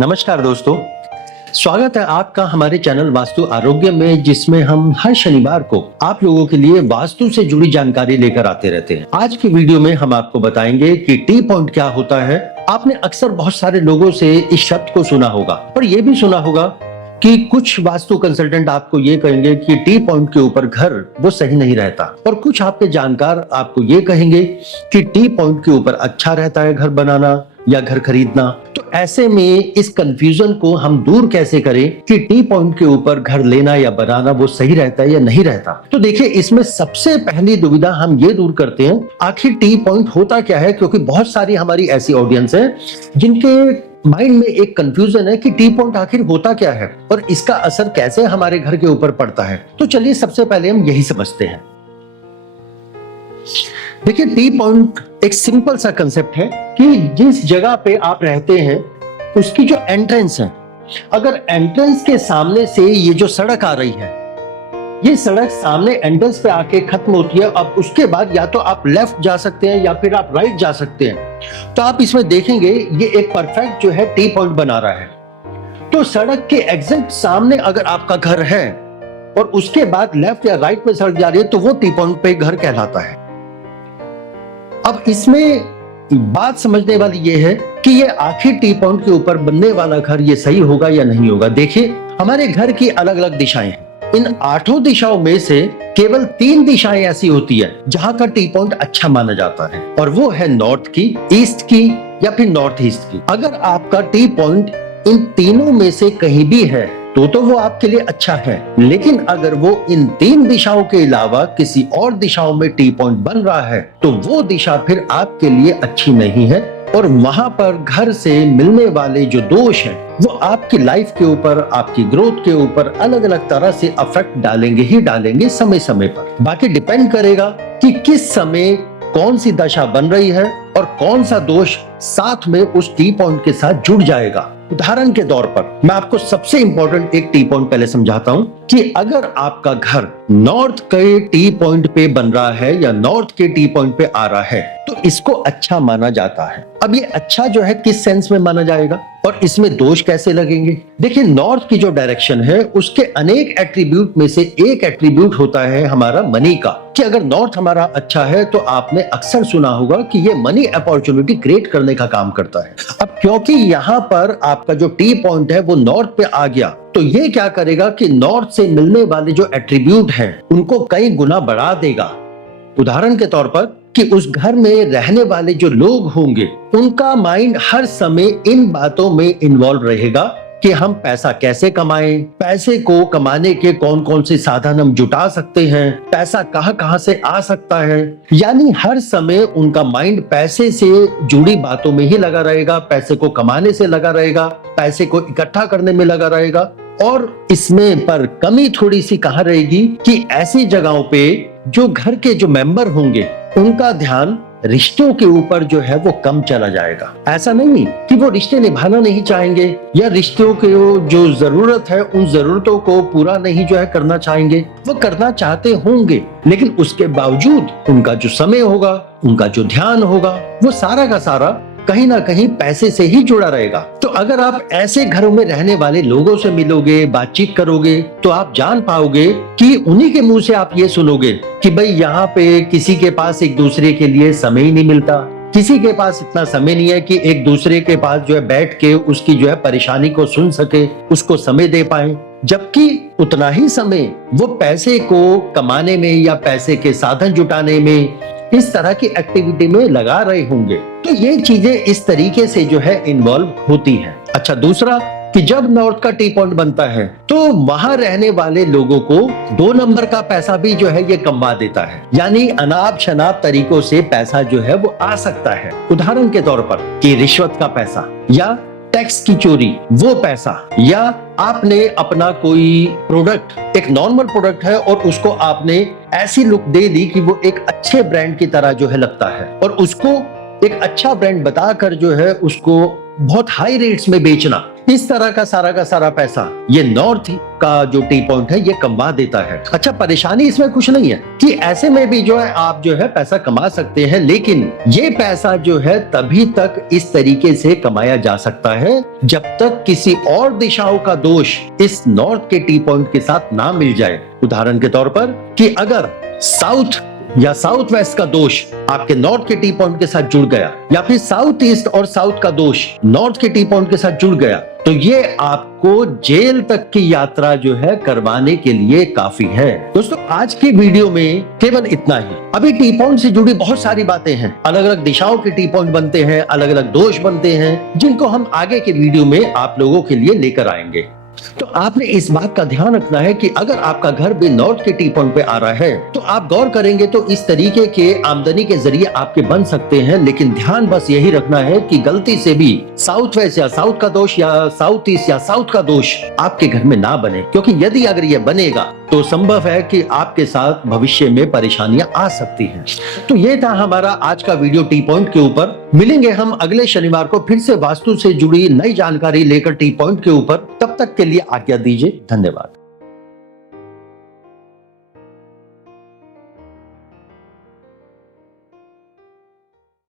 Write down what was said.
नमस्कार दोस्तों, स्वागत है आपका हमारे चैनल वास्तु आरोग्य में, जिसमें हम हर शनिवार को आप लोगों के लिए वास्तु से जुड़ी जानकारी लेकर आते रहते हैं। आज की वीडियो में हम आपको बताएंगे कि टी पॉइंट क्या होता है। आपने अक्सर बहुत सारे लोगों से इस शब्द को सुना होगा और ये भी सुना होगा कि कुछ वास्तु कंसल्टेंट आपको ये कहेंगे कि टी पॉइंट के ऊपर घर वो सही नहीं रहता, और कुछ आपके जानकार आपको ये कहेंगे कि टी पॉइंट के ऊपर अच्छा रहता है घर बनाना या घर खरीदना। तो ऐसे में इस कंफ्यूजन को हम दूर कैसे करें कि टी पॉइंट के ऊपर घर लेना या बनाना वो सही रहता है या नहीं रहता। तो देखिए, इसमें सबसे पहली दुविधा हम ये दूर करते हैं, आखिर टी पॉइंट होता क्या है, क्योंकि बहुत सारी हमारी ऐसी ऑडियंस है जिनके माइंड में एक कंफ्यूजन है कि टी पॉइंट आखिर होता क्या है और इसका असर कैसे हमारे घर के ऊपर पड़ता है। तो चलिए सबसे पहले हम यही समझते हैं। देखिए, टी पॉइंट एक सिंपल सा कंसेप्ट है कि जिस जगह पे आप रहते हैं उसकी जो एंट्रेंस है, अगर एंट्रेंस के सामने से ये जो सड़क आ रही है, ये सड़क सामने एंट्रेंस पे आके खत्म होती है, अब उसके बाद या तो आप लेफ्ट जा सकते हैं या फिर आप राइट जा सकते हैं। तो आप इसमें देखेंगे ये एक परफेक्ट जो है टी पॉइंट बना रहा है। तो सड़क के एग्जैक्ट सामने अगर आपका घर है और उसके बाद लेफ्ट या राइट में सड़क जा रही है तो वो टी पॉइंट पे घर कहलाता है। अब इसमें बात समझने वाली ये है कि ये आखिर टी पॉइंट के ऊपर बनने वाला घर ये सही होगा या नहीं होगा। देखिए, हमारे घर की अलग अलग दिशाएं हैं। इन 8 दिशाओं में से केवल 3 दिशाएं ऐसी होती है जहां का टी पॉइंट अच्छा माना जाता है, और वो है नॉर्थ की, ईस्ट की या फिर नॉर्थ ईस्ट की। अगर आपका टी पॉइंट इन तीनों में से कहीं भी है तो वो आपके लिए अच्छा है, लेकिन अगर वो इन 3 दिशाओं के अलावा किसी और दिशाओं में टी पॉइंट बन रहा है तो वो दिशा फिर आपके लिए अच्छी नहीं है, और वहां पर घर से मिलने वाले जो दोष हैं वो आपकी लाइफ के ऊपर, आपकी ग्रोथ के ऊपर अलग अलग तरह से अफेक्ट डालेंगे ही डालेंगे समय समय पर। बाकी डिपेंड करेगा कि किस समय कौन सी दशा बन रही है और कौन सा दोष साथ में उस टी पॉइंट के साथ जुड़ जाएगा। उदाहरण के तौर पर मैं आपको सबसे इंपॉर्टेंट एक टी पॉइंट पहले समझाता हूं कि अगर आपका घर नॉर्थ के टी पॉइंट पे बन रहा है या नॉर्थ के टी पॉइंट पे आ रहा है तो इसको अच्छा माना जाता है। अब ये अच्छा जो है किस सेंस में माना जाएगा और इसमें दोष कैसे लगेंगे। देखिए, नॉर्थ की जो डायरेक्शन है उसके अनेक एट्रीब्यूट में से एक एट्रीब्यूट होता है हमारा मनी का, कि अगर नॉर्थ हमारा अच्छा है तो आपने अक्सर सुना होगा कि ये मनी अपॉर्चुनिटी क्रिएट करने का काम करता है। अब क्योंकि यहाँ पर आपका जो टी पॉइंट है वो नॉर्थ पे आ गया तो ये क्या करेगा कि नॉर्थ से मिलने वाले जो एट्रीब्यूट हैं उनको कई गुना बढ़ा देगा। उदाहरण के तौर पर कि उस घर में रहने वाले जो लोग होंगे उनका माइंड हर समय इन बातों में इन्वॉल्व रहेगा कि हम पैसा कैसे कमाएं, पैसे को कमाने के कौन कौन से साधन हम जुटा सकते हैं, पैसा कहां कहां से आ सकता है। यानी हर समय उनका माइंड पैसे से जुड़ी बातों में ही लगा रहेगा, पैसे को कमाने से लगा रहेगा, पैसे को इकट्ठा करने में लगा रहेगा। और इसमें पर कमी थोड़ी सी कहां रहेगी कि ऐसी जगहों पे जो घर के जो मेंबर होंगे उनका ध्यान रिश्तों के ऊपर जो है वो कम चला जाएगा। ऐसा नहीं कि वो रिश्ते निभाना नहीं चाहेंगे या रिश्तों के जो जरूरत है उन जरूरतों को पूरा नहीं जो है करना चाहेंगे, वो करना चाहते होंगे, लेकिन उसके बावजूद उनका जो समय होगा, उनका जो ध्यान होगा, वो सारा का सारा कहीं ना कहीं पैसे से ही जुड़ा रहेगा। तो अगर आप ऐसे घरों में रहने वाले लोगों से मिलोगे, बातचीत करोगे, तो आप जान पाओगे कि उन्हीं के मुंह से आप ये सुनोगे कि भाई यहाँ पे किसी के पास एक दूसरे के लिए समय ही नहीं मिलता, किसी के पास इतना समय नहीं है कि एक दूसरे के पास जो है बैठ के उसकी जो है परेशानी को सुन सके, उसको समय दे पाए, जबकि उतना ही समय वो पैसे को कमाने में या पैसे के साधन जुटाने में, इस तरह की एक्टिविटी में लगा रहे होंगे। तो ये चीजें इस तरीके से जो है इन्वॉल्व होती हैं। अच्छा, दूसरा कि जब नॉर्थ का टी पॉइंट बनता है तो वहां रहने वाले लोगों को 2 नंबर का पैसा भी जो है ये कमवा देता है, यानी अनाप शनाप तरीकों से पैसा जो है वो आ सकता है। उदाहरण के तौर पर कि रिश्वत का पैसा या टैक्स की चोरी वो पैसा, या आपने अपना कोई प्रोडक्ट, एक नॉर्मल प्रोडक्ट है और उसको आपने ऐसी लुक दे दी कि वो एक अच्छे ब्रांड की तरह जो है लगता है, और उसको एक अच्छा ब्रांड बताकर जो है उसको बहुत हाई रेट्स में बेचना, इस तरह का सारा पैसा ये नॉर्थ का जो टी पॉइंट है ये कमा देता है। अच्छा, परेशानी इसमें कुछ नहीं है कि ऐसे में भी जो है आप जो है पैसा कमा सकते हैं, लेकिन ये पैसा जो है तभी तक इस तरीके से कमाया जा सकता है जब तक किसी और दिशाओं का दोष इस नॉर्थ के टी पॉइंट के साथ ना मिल जाए। उदाहरण के तौर पर कि अगर साउथ या साउथ वेस्ट का दोष आपके नॉर्थ के टी पॉइंट के साथ जुड़ गया, या फिर साउथ ईस्ट और साउथ का दोष नॉर्थ के टी पॉइंट के साथ जुड़ गया, तो ये आपको जेल तक की यात्रा जो है करवाने के लिए काफी है। दोस्तों, आज की वीडियो में केवल इतना ही। अभी टी पॉइंट से जुड़ी बहुत सारी बातें हैं, अलग अलग दिशाओं के टी पॉइंट बनते हैं, अलग अलग दोष बनते हैं, जिनको हम आगे के वीडियो में आप लोगों के लिए लेकर आएंगे। तो आपने इस बात का ध्यान रखना है कि अगर आपका घर भी नॉर्थ के टी पॉइंट पे आ रहा है तो आप गौर करेंगे तो इस तरीके के आमदनी के जरिए आपके बन सकते हैं, लेकिन ध्यान बस यही रखना है कि गलती से भी साउथ वेस्ट या साउथ का दोष या साउथ ईस्ट या साउथ का दोष आपके घर में ना बने, क्योंकि यदि अगर ये बनेगा तो संभव है कि आपके साथ भविष्य में परेशानियां आ सकती हैं। तो ये था हमारा आज का वीडियो टी पॉइंट के ऊपर। मिलेंगे हम अगले शनिवार को फिर से वास्तु से जुड़ी नई जानकारी लेकर टी पॉइंट के ऊपर। तब तक के लिए आज्ञा दीजिए। धन्यवाद।